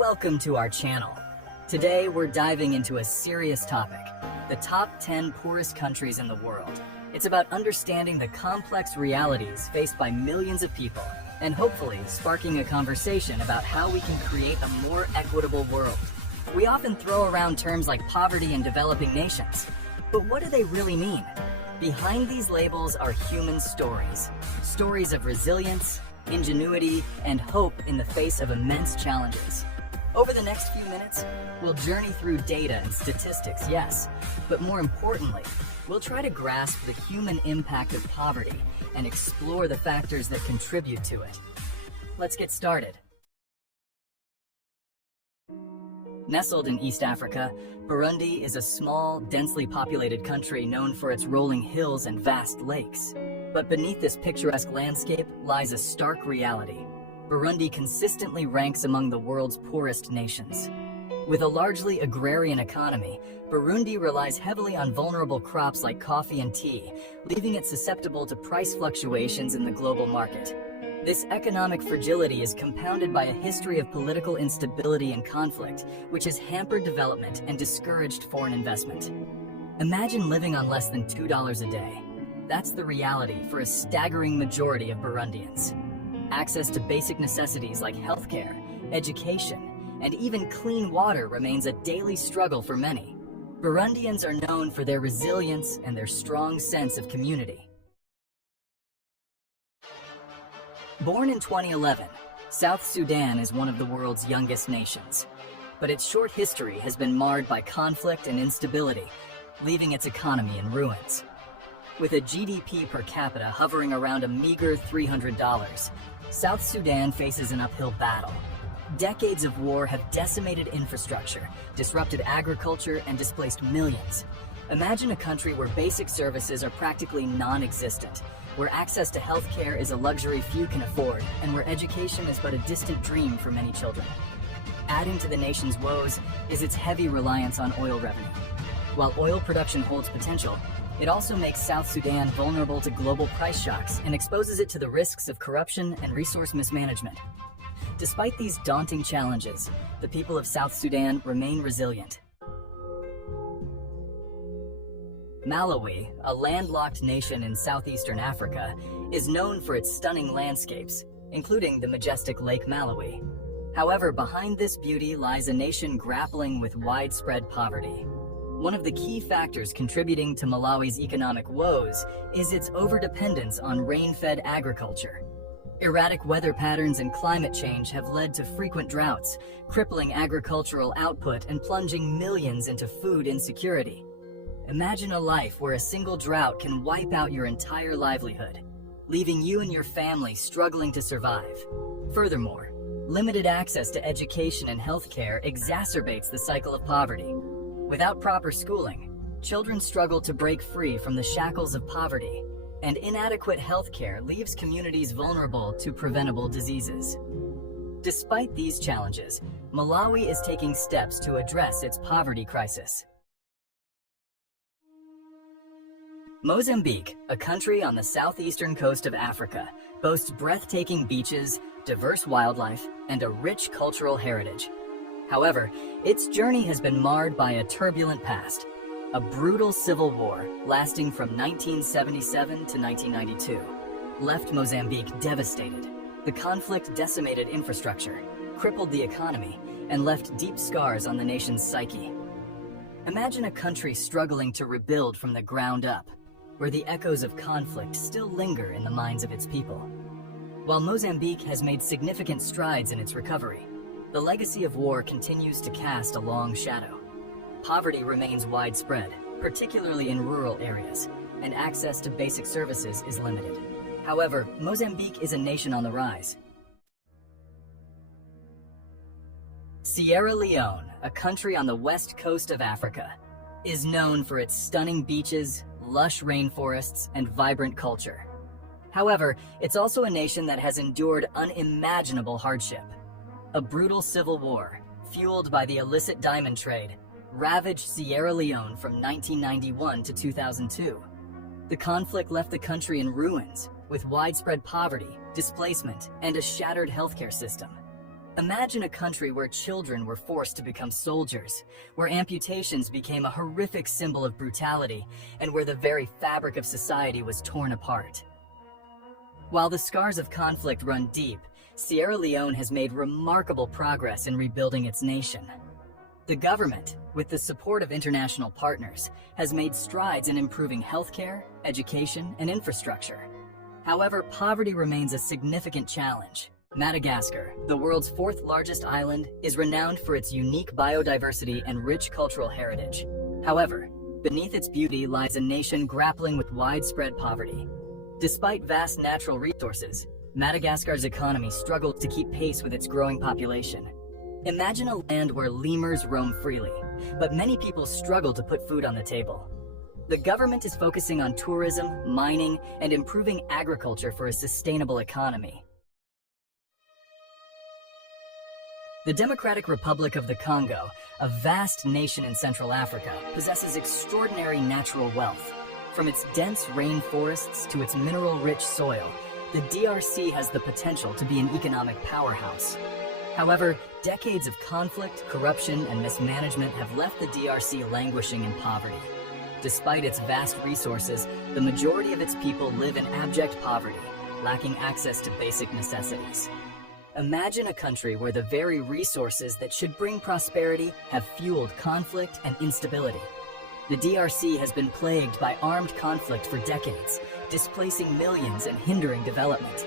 Welcome to our channel. Today we're diving into a serious topic, the top 10 poorest countries in the world. It's about understanding the complex realities faced by millions of people and hopefully sparking a conversation about how we can create a more equitable world. We often throw around terms like poverty in developing nations, but what do they really mean? Behind these labels are human stories. Stories of resilience, ingenuity, and hope in the face of immense challenges. Over the next few minutes, we'll journey through data and statistics, yes, but more importantly, we'll try to grasp the human impact of poverty and explore the factors that contribute to it. Let's get started. Nestled in East Africa, Burundi is a small, densely populated country known for its rolling hills and vast lakes. But beneath this picturesque landscape lies a stark reality. Burundi consistently ranks among the world's poorest nations. With a largely agrarian economy, Burundi relies heavily on vulnerable crops like coffee and tea, leaving it susceptible to price fluctuations in the global market. This economic fragility is compounded by a history of political instability and conflict, which has hampered development and discouraged foreign investment. Imagine living on less than $2 a day. That's the reality for a staggering majority of Burundians. Access to basic necessities like healthcare, education, and even clean water remains a daily struggle for many. Burundians are known for their resilience and their strong sense of community. Born in 2011, South Sudan is one of the world's youngest nations. But its short history has been marred by conflict and instability, leaving its economy in ruins. With a GDP per capita hovering around a meager $300, South Sudan faces an uphill battle. Decades of war have decimated infrastructure, disrupted agriculture, and displaced millions. Imagine a country where basic services are practically non-existent, where access to healthcare is a luxury few can afford, and where education is but a distant dream for many children. Adding to the nation's woes is its heavy reliance on oil revenue. While oil production holds potential, it also makes South Sudan vulnerable to global price shocks and exposes it to the risks of corruption and resource mismanagement. Despite these daunting challenges, the people of South Sudan remain resilient. Malawi, a landlocked nation in southeastern Africa, is known for its stunning landscapes, including the majestic Lake Malawi. However, behind this beauty lies a nation grappling with widespread poverty. One of the key factors contributing to Malawi's economic woes is its overdependence on rain-fed agriculture. Erratic weather patterns and climate change have led to frequent droughts, crippling agricultural output and plunging millions into food insecurity. Imagine a life where a single drought can wipe out your entire livelihood, leaving you and your family struggling to survive. Furthermore, limited access to education and healthcare exacerbates the cycle of poverty. Without proper schooling, children struggle to break free from the shackles of poverty, and inadequate healthcare leaves communities vulnerable to preventable diseases. Despite these challenges, Malawi is taking steps to address its poverty crisis. Mozambique, a country on the southeastern coast of Africa, boasts breathtaking beaches, diverse wildlife, and a rich cultural heritage. However, its journey has been marred by a turbulent past. A brutal civil war, lasting from 1977 to 1992, left Mozambique devastated. The conflict decimated infrastructure, crippled the economy, and left deep scars on the nation's psyche. Imagine a country struggling to rebuild from the ground up, where the echoes of conflict still linger in the minds of its people. While Mozambique has made significant strides in its recovery, the legacy of war continues to cast a long shadow. Poverty remains widespread, particularly in rural areas, and access to basic services is limited. However, Mozambique is a nation on the rise. Sierra Leone, a country on the west coast of Africa, is known for its stunning beaches, lush rainforests, and vibrant culture. However, it's also a nation that has endured unimaginable hardship. A brutal civil war, fueled by the illicit diamond trade, ravaged Sierra Leone from 1991 to 2002. The conflict left the country in ruins, with widespread poverty, displacement, and a shattered healthcare system. Imagine a country where children were forced to become soldiers, where amputations became a horrific symbol of brutality, and where the very fabric of society was torn apart. While the scars of conflict run deep, Sierra Leone has made remarkable progress in rebuilding its nation. The government, with the support of international partners, has made strides in improving healthcare, education, and infrastructure. However, poverty remains a significant challenge. Madagascar, the world's fourth largest island, is renowned for its unique biodiversity and rich cultural heritage. However, beneath its beauty lies a nation grappling with widespread poverty. Despite vast natural resources, Madagascar's economy struggles to keep pace with its growing population. Imagine a land where lemurs roam freely, but many people struggle to put food on the table. The government is focusing on tourism, mining, and improving agriculture for a sustainable economy. The Democratic Republic of the Congo, a vast nation in Central Africa, possesses extraordinary natural wealth. From its dense rainforests to its mineral-rich soil, the DRC has the potential to be an economic powerhouse. However, decades of conflict, corruption, and mismanagement have left the DRC languishing in poverty. Despite its vast resources, the majority of its people live in abject poverty, lacking access to basic necessities. Imagine a country where the very resources that should bring prosperity have fueled conflict and instability. The DRC has been plagued by armed conflict for decades, displacing millions and hindering development.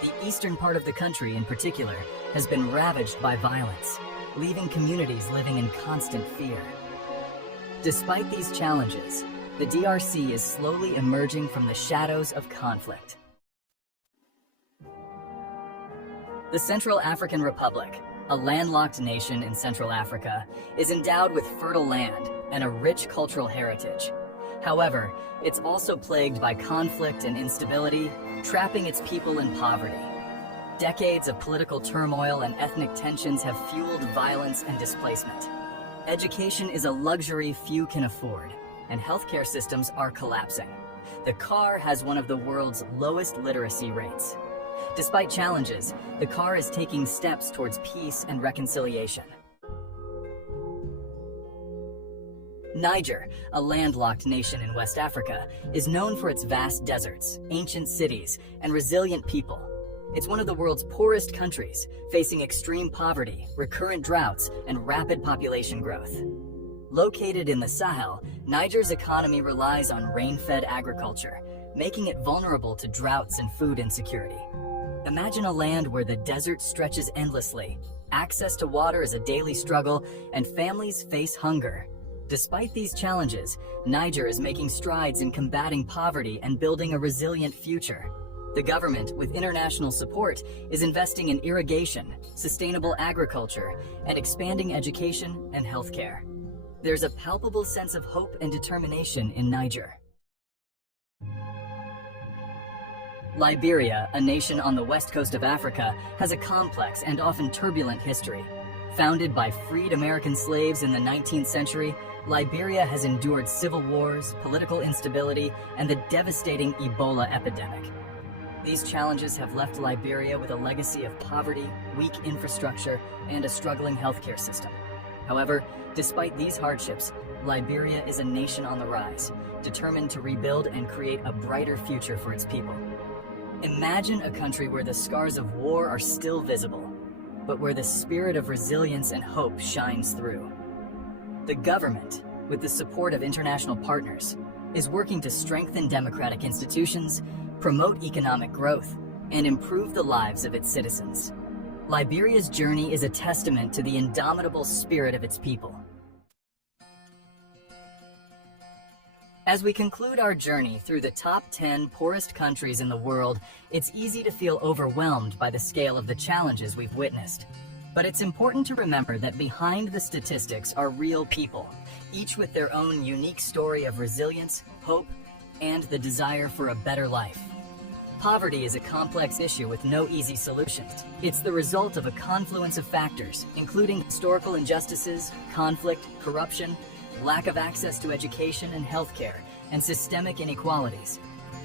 The eastern part of the country, in particular, has been ravaged by violence, leaving communities living in constant fear. Despite these challenges, the DRC is slowly emerging from the shadows of conflict. The Central African Republic, a landlocked nation in Central Africa, is endowed with fertile land and a rich cultural heritage. However, it's also plagued by conflict and instability, trapping its people in poverty. Decades of political turmoil and ethnic tensions have fueled violence and displacement. Education is a luxury few can afford, and healthcare systems are collapsing. The CAR has one of the world's lowest literacy rates. Despite challenges, the CAR is taking steps towards peace and reconciliation. Niger, a landlocked nation in West Africa, is known for its vast deserts, ancient cities, and resilient people. It's one of the world's poorest countries, facing extreme poverty, recurrent droughts, and rapid population growth. Located in the Sahel, Niger's economy relies on rain-fed agriculture, making it vulnerable to droughts and food insecurity. Imagine a land where the desert stretches endlessly, access to water is a daily struggle, and families face hunger. Despite these challenges, Niger is making strides in combating poverty and building a resilient future. The government, with international support, is investing in irrigation, sustainable agriculture, and expanding education and healthcare. There's a palpable sense of hope and determination in Niger. Liberia, a nation on the west coast of Africa, has a complex and often turbulent history. Founded by freed American slaves in the 19th century, Liberia has endured civil wars, political instability, and the devastating Ebola epidemic. These challenges have left Liberia with a legacy of poverty, weak infrastructure, and a struggling healthcare system. However, despite these hardships, Liberia is a nation on the rise, determined to rebuild and create a brighter future for its people. Imagine a country where the scars of war are still visible, but where the spirit of resilience and hope shines through. The government, with the support of international partners, is working to strengthen democratic institutions, promote economic growth, and improve the lives of its citizens. Liberia's journey is a testament to the indomitable spirit of its people. As we conclude our journey through the top 10 poorest countries in the world, it's easy to feel overwhelmed by the scale of the challenges we've witnessed. But it's important to remember that behind the statistics are real people, each with their own unique story of resilience, hope, and the desire for a better life. Poverty is a complex issue with no easy solutions. It's the result of a confluence of factors, including historical injustices, conflict, corruption, lack of access to education and healthcare, and systemic inequalities.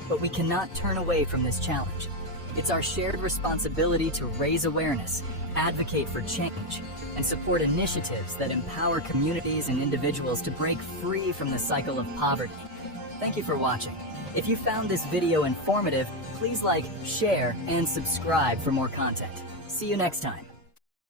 But we cannot turn away from this challenge. It's our shared responsibility to raise awareness, advocate for change, and support initiatives that empower communities and individuals to break free from the cycle of poverty. Thank you for watching. If you found this video informative, please like, share, and subscribe for more content. See you next time.